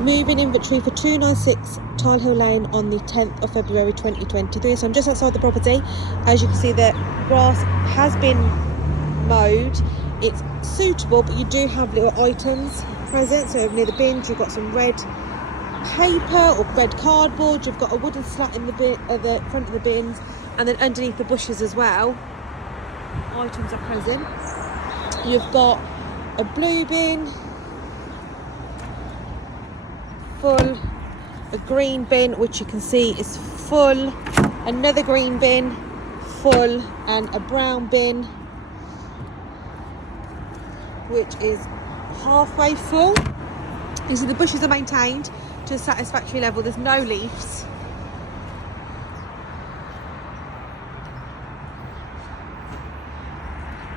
moving inventory for 296 Tile Hill Lane on the 10th of February 2023. So I'm just outside the property. As you can see, the grass has been mowed. It's suitable, but you do have little items present. So near the bins, you've got some red paper or red cardboard. You've got a wooden slat in the the front of the bins, and then underneath the bushes as well, items are present. You've got a blue bin full, a green bin which you can see is full, another green bin full, and a brown bin which is halfway full. You see the bushes are maintained to a satisfactory level. There's no leaves.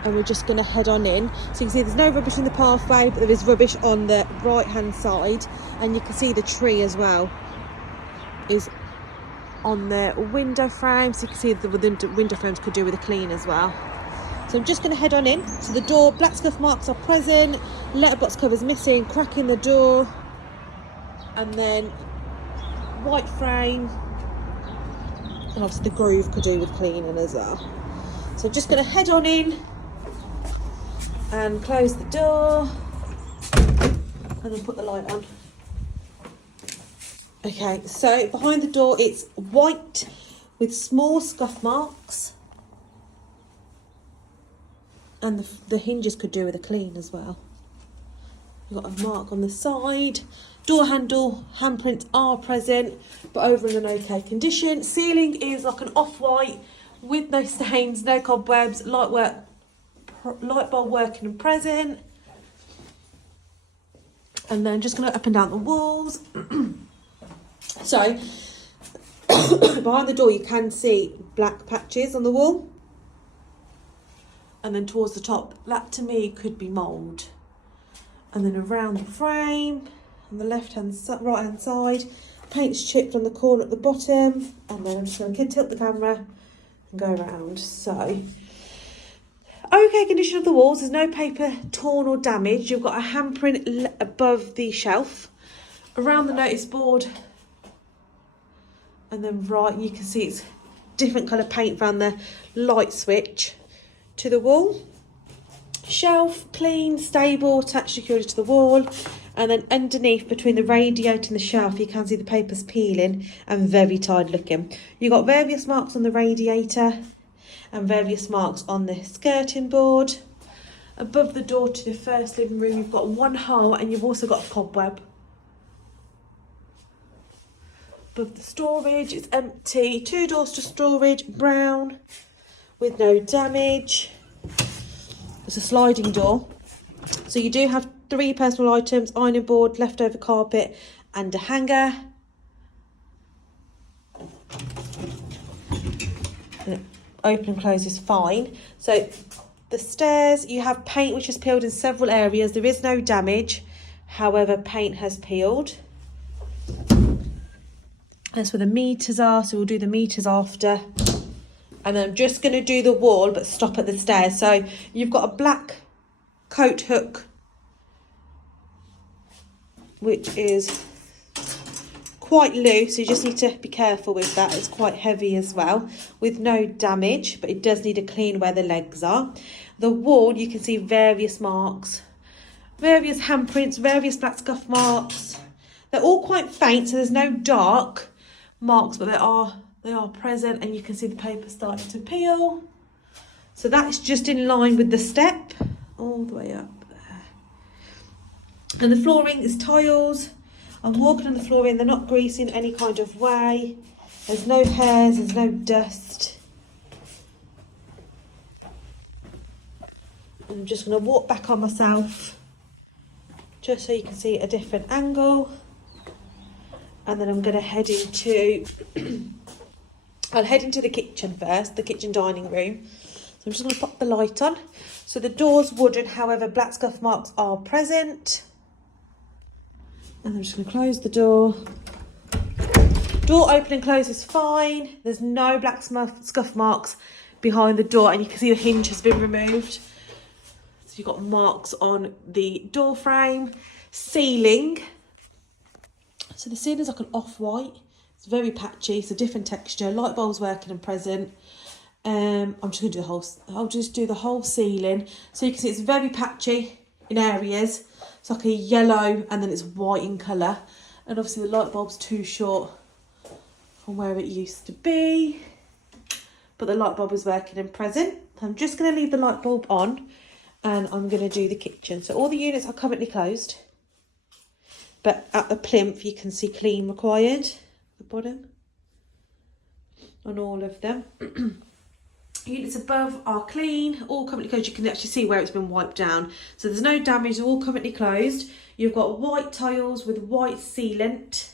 And we're just going to head on in. So you can see there's no rubbish in the pathway, but there is rubbish on the right hand side, and you can see the tree as well is on the window frame, so you can see the window frames could do with a clean as well. So I'm just going to head on in. So the door, black scuff marks are present, letterbox covers missing, crack in the door, and then white frame, and obviously the groove could do with cleaning as well. So I'm just going to head on in and close the door and then put the light on. Okay, so behind the door it's white with small scuff marks, and the hinges could do with a clean as well. You've got a mark on the side. Door handle, handprints are present, but over in an okay condition. Ceiling is like an off-white with no stains, no cobwebs, light bulb working and present. And then just going to up and down the walls. So behind the door you can see black patches on the wall, and then towards the top, that to me could be mould. And then around the frame on the right hand side, paint's chipped on the corner at the bottom. And then I'm just going to tilt the camera and go around. So okay condition of the walls, there's no paper torn or damaged. You've got a handprint above the shelf, around the notice board, and then right you can see it's different colour paint around the light switch to the wall. Shelf clean, stable, attached securely to the wall, and then underneath between the radiator and the shelf you can see the papers peeling and very tired looking. You've got various marks on the radiator and various marks on the skirting board. Above the door to the first living room you've got one hole, and you've also got a cobweb. Above the storage it's empty, two doors to storage, brown with no damage. It's a sliding door, so you do have 3 personal items: ironing board, leftover carpet, and a hanger. Open and close is fine. So the stairs, you have paint which has peeled in several areas. There is no damage, however paint has peeled. That's where the meters are, so we'll do the meters after. And then I'm just going to do the wall but stop at the stairs. So you've got a black coat hook which is quite loose, so you just need to be careful with that. It's quite heavy as well, with no damage, but it does need a clean where the legs are. The wall, you can see various marks, various handprints, various black scuff marks. They're all quite faint, so there's no dark marks, but they are present, and you can see the paper starting to peel. So that's just in line with the step all the way up there. And the flooring is tiles. I'm walking on the flooring, they're not greasy in any kind of way. There's no hairs, there's no dust. I'm just going to walk back on myself just so you can see a different angle. And then I'm going to head into I'll head into the kitchen first, the kitchen dining room. So I'm just going to pop the light on. So the door's wooden, however black scuff marks are present. And I'm just going to close the door. Door open and close is fine. There's no black scuff marks behind the door, and you can see the hinge has been removed. So you've got marks on the door frame. Ceiling So the ceiling's like an off-white. It's very patchy. It's a different texture. Light bulbs working and present. I'm just gonna do the whole. I'll just do the whole ceiling, so you can see it's very patchy in areas. It's like a yellow, and then it's white in colour. And obviously the light bulb's too short from where it used to be. But the light bulb is working and present. I'm just gonna leave the light bulb on, and I'm gonna do the kitchen. So all the units are currently closed, but at the plinth you can see clean required. The bottom on all of them. Units above are clean, all currently closed. You can actually see where it's been wiped down. So there's no damage, they're all currently closed. You've got white tiles with white sealant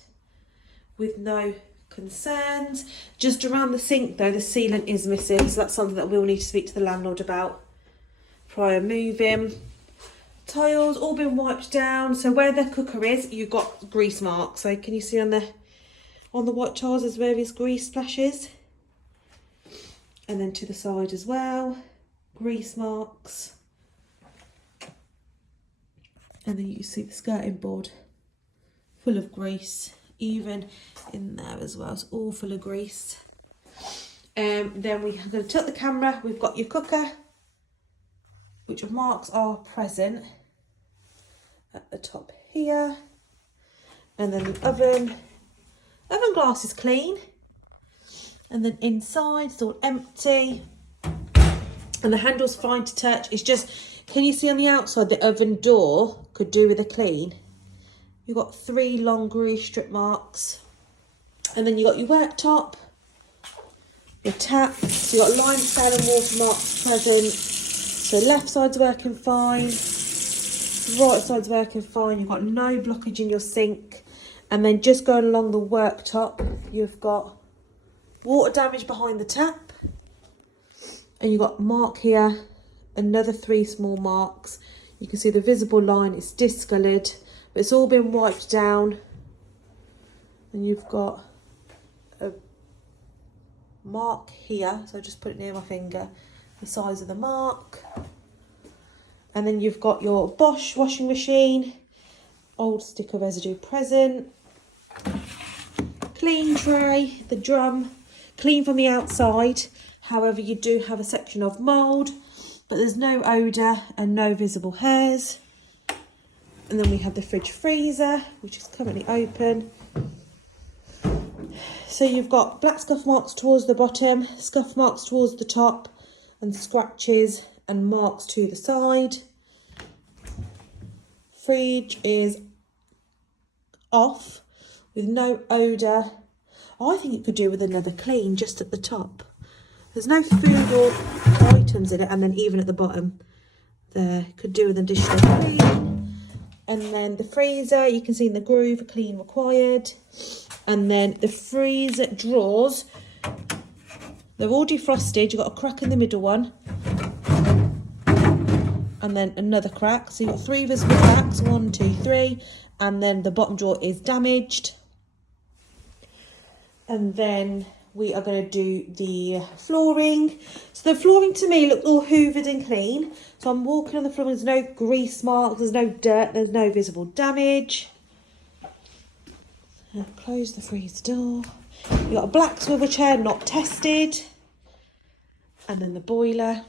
with no concerns. Just around the sink though, the sealant is missing. So that's something that we'll need to speak to the landlord about prior moving. Tiles all been wiped down. So where the cooker is, you've got grease marks. So can you see on the white tiles there's various grease splashes? And then to the side as well, grease marks. And then you see the skirting board full of grease, even in there as well. It's all full of grease. Then we're going to tilt the camera. We've got your cooker, which marks are present at the top here. And then the oven glass is clean. And then inside it's all empty. And the handle's fine to touch. It's just, can you see on the outside the oven door could do with a clean? You've got 3 long grease strip marks. And then you got your worktop, your taps, you got limestone and watermarks present. So left side's working fine, right side's working fine. You've got no blockage in your sink. And then just going along the worktop, you've got water damage behind the tap, and you've got mark here, another 3 small marks. You can see the visible line is discoloured, but it's all been wiped down. And you've got a mark here, so I just put it near my finger, the size of the mark. And then you've got your Bosch washing machine, old sticker residue present, clean tray, the drum, clean from the outside. However, you do have a section of mould, but there's no odour and no visible hairs. And then we have the fridge freezer, which is currently open. So you've got black scuff marks towards the bottom, scuff marks towards the top, and scratches and marks to the side. Fridge is off with no odour. I think it could do with another clean just at the top. There's no food or items in it, and then even at the bottom there could do with an additional clean. And then the freezer, you can see in the groove, a clean required. And then the freezer drawers, they're all defrosted. You've got a crack in the middle one, and then another crack. So you've got 3 visible cracks, 1, 2, 3, and then the bottom drawer is damaged. And then we are going to do the flooring. So the flooring to me looks all hoovered and clean. So I'm walking on the floor, there's no grease marks, there's no dirt, there's no visible damage. Close the freezer door. You've got a black swivel chair, not tested. And then the boiler.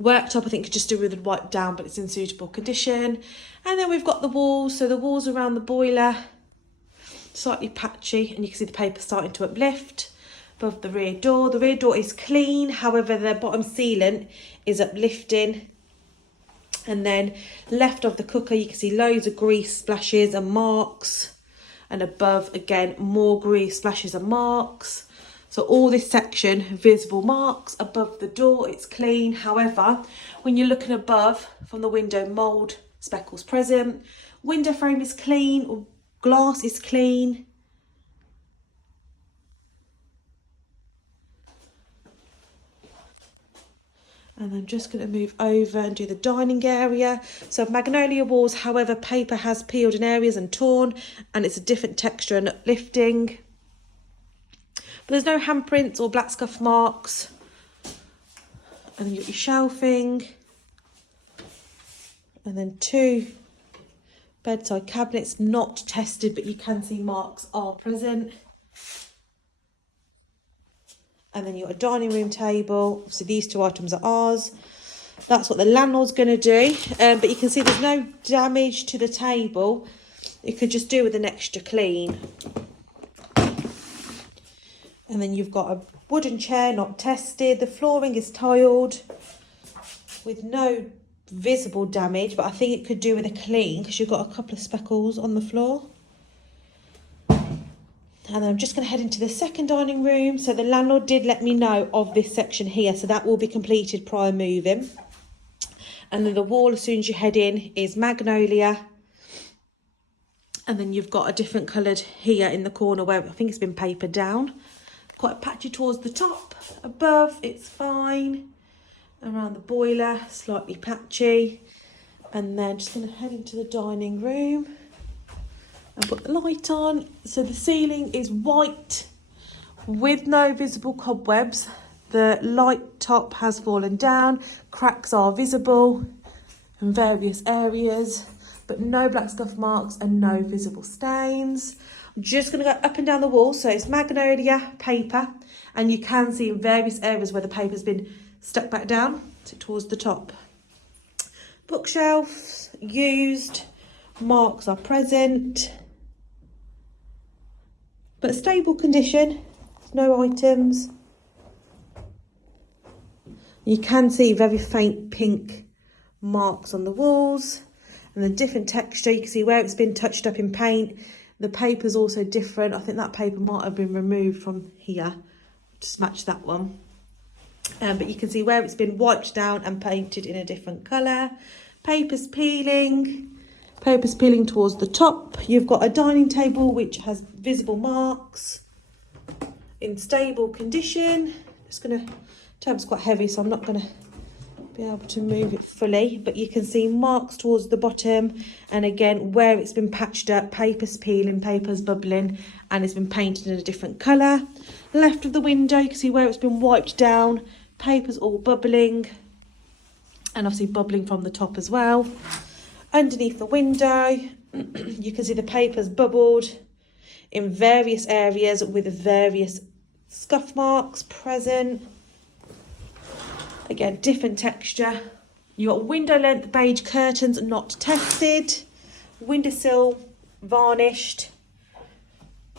Worktop, I think, could just do with a wipe down, but it's in suitable condition. And then we've got the walls. So the walls around the boiler, slightly patchy, and you can see the paper starting to uplift above the rear door. The rear door is clean, however the bottom sealant is uplifting. And then left of the cooker, you can see loads of grease splashes and marks. And above, again, more grease splashes and marks. So all this section, visible marks. Above the door, it's clean. However, when you're looking above from the window, mould speckles present. Window frame is clean, glass is clean. And I'm just going to move over and do the dining area. So magnolia walls, however, paper has peeled in areas and torn, and it's a different texture and uplifting. But there's no handprints or black scuff marks. And then you've got your shelving. And then 2 Bedside cabinets, not tested, but you can see marks are present. And then you've got a dining room table. So these two items are ours. That's what the landlord's going to do. But you can see there's no damage to the table. You could just do with an extra clean. And then you've got a wooden chair, not tested. The flooring is tiled with no visible damage, but I think it could do with a clean because you've got a couple of speckles on the floor. And I'm just going to head into the second dining room. So the landlord did let me know of this section here, so that will be completed prior moving. And then the wall, as soon as you head in, is magnolia. And then you've got a different coloured here in the corner where I think it's been papered down. Quite patchy towards the top. Above, it's fine. Around the boiler, slightly patchy. And then just going to head into the dining room and put the light on. So the ceiling is white with no visible cobwebs. The light top has fallen down. Cracks are visible in various areas, but no black scuff marks and no visible stains. I'm just going to go up and down the wall. So it's magnolia paper, and you can see in various areas where the paper's been stuck back down, so towards the top. Bookshelves, used, marks are present, but stable condition, no items. You can see very faint pink marks on the walls, and the different texture. You can see where it's been touched up in paint. The paper's also different. I think that paper might have been removed from here to match that one. But you can see where it's been wiped down and painted in a different colour. Paper's peeling towards the top. You've got a dining table which has visible marks in stable condition. Just going to, table's quite heavy, so I'm not going to be able to move it fully, but you can see marks towards the bottom, and again where it's been patched up, paper's peeling, paper's bubbling, and it's been painted in a different colour. Left of the window, you can see where it's been wiped down, paper's all bubbling, and obviously bubbling from the top as well. Underneath the window, you can see the paper's bubbled in various areas with various scuff marks present. Again, different texture. You got window length beige curtains, not tested. Windowsill varnished.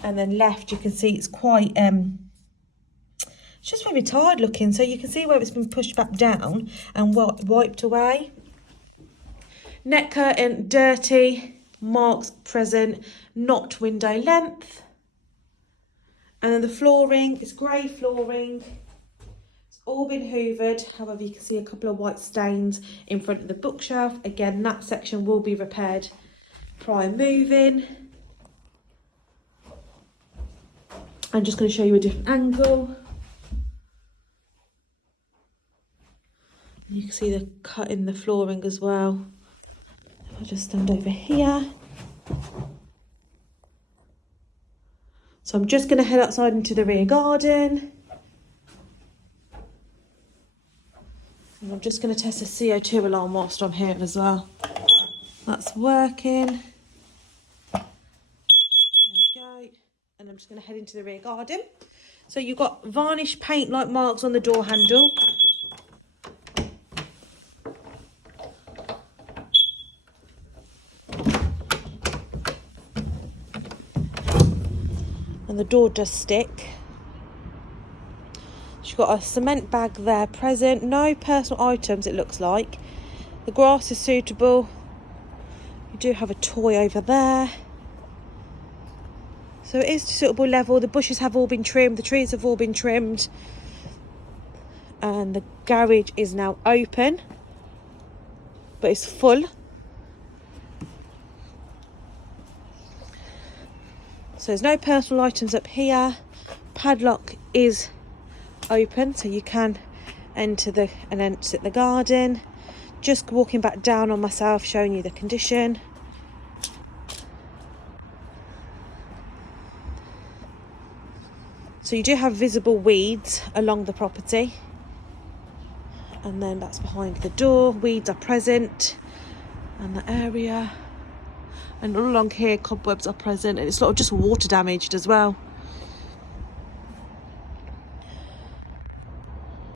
And then left, you can see it's quite it's just very tired looking. So you can see where it's been pushed back down and wiped away. Net curtain dirty, marks present, not window length. And then the flooring is grey flooring. All been hoovered, however you can see a couple of white stains in front of the bookshelf. Again, that section will be repaired prior moving. I'm just going to show you a different angle. You can see the cut in the flooring as well. I'll just stand over here. So I'm just going to head outside into the rear garden. And I'm just going to test the CO2 alarm whilst I'm here as well. That's working. There you go. And I'm just going to head into the rear garden. So you've got varnished paint-like marks on the door handle. And the door does stick. She's got a cement bag there present. No personal items, it looks like. The grass is suitable. You do have a toy over there. So it is suitable level. The bushes have all been trimmed. The trees have all been trimmed. And the garage is now open. But it's full. So there's no personal items up here. Padlock is open, so you can enter and exit the garden. Just walking back down on myself, showing you the condition. So you do have visible weeds along the property, and then that's behind the door. Weeds are present, and the area. And all along here, cobwebs are present, and it's sort of just water damaged as well.